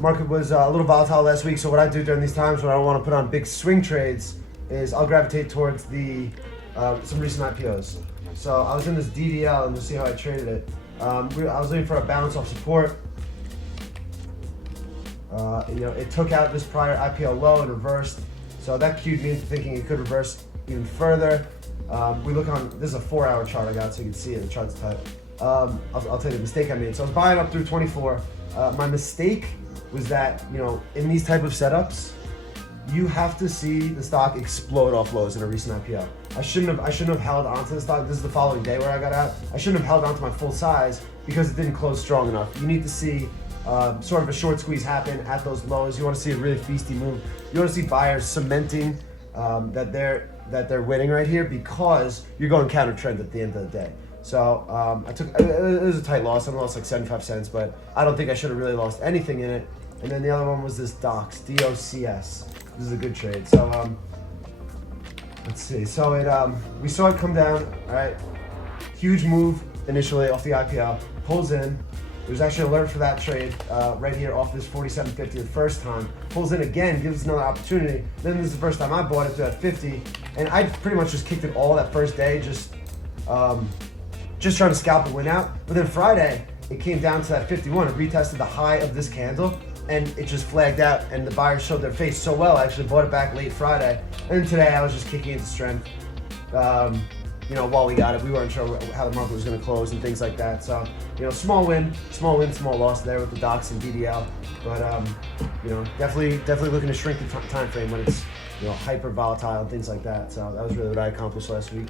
Market was a little volatile last week, so what I do during these times when I don't want to put on big swing trades is I'll gravitate towards the some recent IPOs. So I was in this DDL, and you'll see how I traded it. I was looking for a bounce off support. It took out this prior IPO low and reversed, so that cued me into thinking it could reverse even further. We look on, this is a 4-hour chart I got so you can see it, the chart's tight. I'll tell you the mistake I made. So I was buying up through 24. My mistake was that, in these type of setups, you have to see the stock explode off lows in a recent IPO. I shouldn't have held onto the stock. This is the following day where I got out. I shouldn't have held onto my full size because it didn't close strong enough. You need to see sort of a short squeeze happen at those lows. You want to see a really feisty move. You want to see buyers cementing that they're winning right here because you're going counter trend at the end of the day. So it was a tight loss. I lost like 75 cents, but I don't think I should have really lost anything in it. And then the other one was this DOCS, DOCS. This is a good trade. So let's see. So we saw it come down. All right, huge move initially off the IPO, pulls in. There's actually an alert for that trade right here off this 47.50 the first time. Pulls in again, gives us another opportunity. Then this is the first time I bought it to that 50, and I pretty much just kicked it all that first day, just trying to scalp a win out. But then Friday, it came down to that 51. It retested the high of this candle, and it just flagged out, and the buyers showed their face so well. I actually bought it back late Friday, and then today I was just kicking into strength. While we got it, we weren't sure how the market was going to close and things like that. So, small win, small loss there with the DOCS and DDL. But, definitely looking to shrink the time frame when it's, hyper volatile and things like that. So that was really what I accomplished last week.